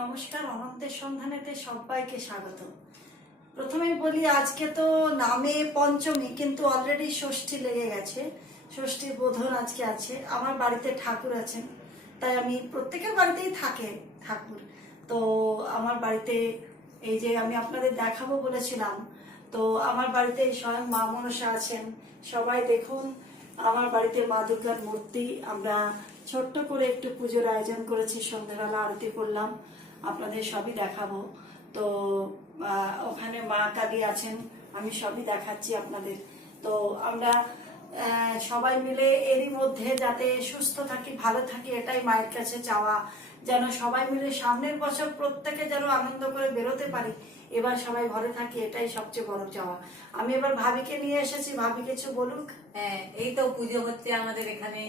নমস্কার, অনন্তের সন্ধানেতে সবাইকে স্বাগত। প্রথমেই বলি, আজকে তো নামে পঞ্চমী, কিন্তু অলরেডি ষষ্ঠী লেগে গেছে। ষষ্ঠীর বোধন আজকে আছে। আমার বাড়িতে ঠাকুর আছেন, তাই আমি প্রত্যেকের বাড়িতেই থাকে ঠাকুর। তো আমার বাড়িতে এই যে আমি আপনাদের দেখাবো বলেছিলাম, তো আমার বাড়িতে স্বয়ং মা মনসা আছেন। সবাই দেখুন, আমার বাড়িতে মা দুর্গার মূর্তি। আমরা ছোট্ট করে একটু পুজোর আয়োজন করেছি, সন্ধ্যাবেলা আরতি করলাম, আপনাদের সবই দেখাবো। তো ওখানে মা কালী আছেন, আমি সবই দেখাচ্ছি আপনাদের। তো আমরা সবাই মিলে এরই মধ্যে যাতে সুস্থ থাকি, ভালো থাকি, এটাই মায়ের কাছে চাওয়া। যেন সবাই মিলে সামনের বছর প্রত্যেকে যেন আনন্দ করে বেরোতে পারি। এবার সবাই ঘরে থাকি, এটাই সবচেয়ে বড় চাওয়া। আমি এবার ভাবিকে নিয়ে এসেছি, ভাবি কিছু বলুক। হ্যাঁ, এই তো পুজো হচ্ছে আমাদের এখানে।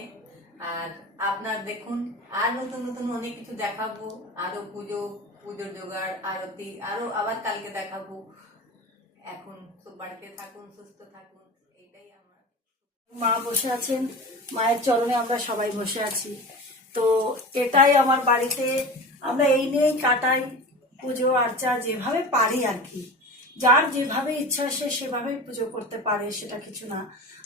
আর আপনার দেখুন, আর নতুন নতুন অনেক কিছু দেখাবো। আরো পুজোর জোগাড়, আরতি, আরো আবার কালকে দেখাবো। এখন তো বাড়িতে থাকুন, সুস্থ থাকুন, এইটাই আমার। মা বসে আছেন, মায়ের চরণে আমরা সবাই বসে আছি। তো এটাই আমার বাড়িতে, আমরা এই নিয়েই কাটাই পুজো আর্চা, যেভাবে পারি আর কি। যার যেভাবে ইচ্ছা সে সেভাবেই পুজো করতে পারে, সেটা কিছু না।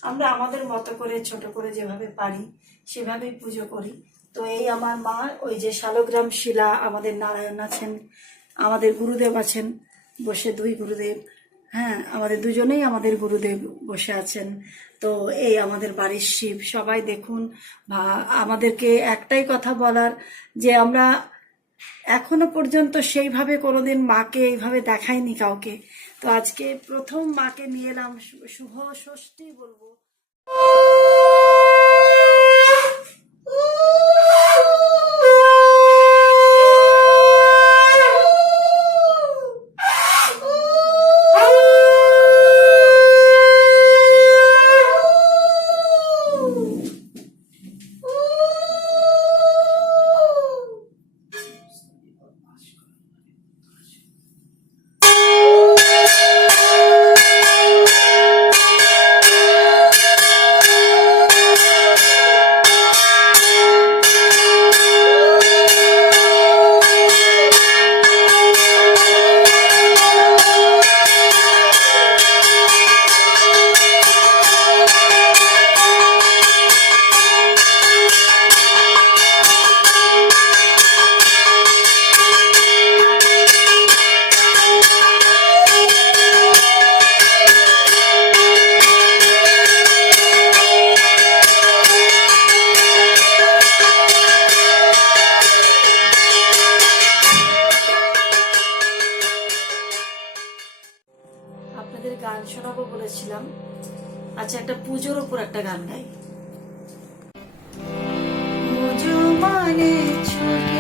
আমরা আমাদের মতো করে ছোট করে যেভাবে পারি সেভাবেই পুজো করি। তো এই আমার মা, ওই যে শালগ্রাম শিলা, আমাদের নারায়ণ আছেন, আমাদের গুরুদেব আছেন বসে, দুই গুরুদেব। হ্যাঁ, আমাদের দুজনেই আমাদের গুরুদেব বসে আছেন। তো এই আমাদের বাড়ির শিব। সবাই দেখুন, আমাদেরকে একটাই কথা বলার, যে আমরা এখনো পর্যন্ত সেইভাবে কোনোদিন মাকে এইভাবে দেখাইনি কাউকে। তো আজকে প্রথম মাকে নিয়ে এলাম, শুভ ষষ্ঠী বলবো। আপনাদের গান শোনাবো বলেছিলাম। আচ্ছা, একটা পুজোর উপর একটা গান গাই। পুজো মানে ছোট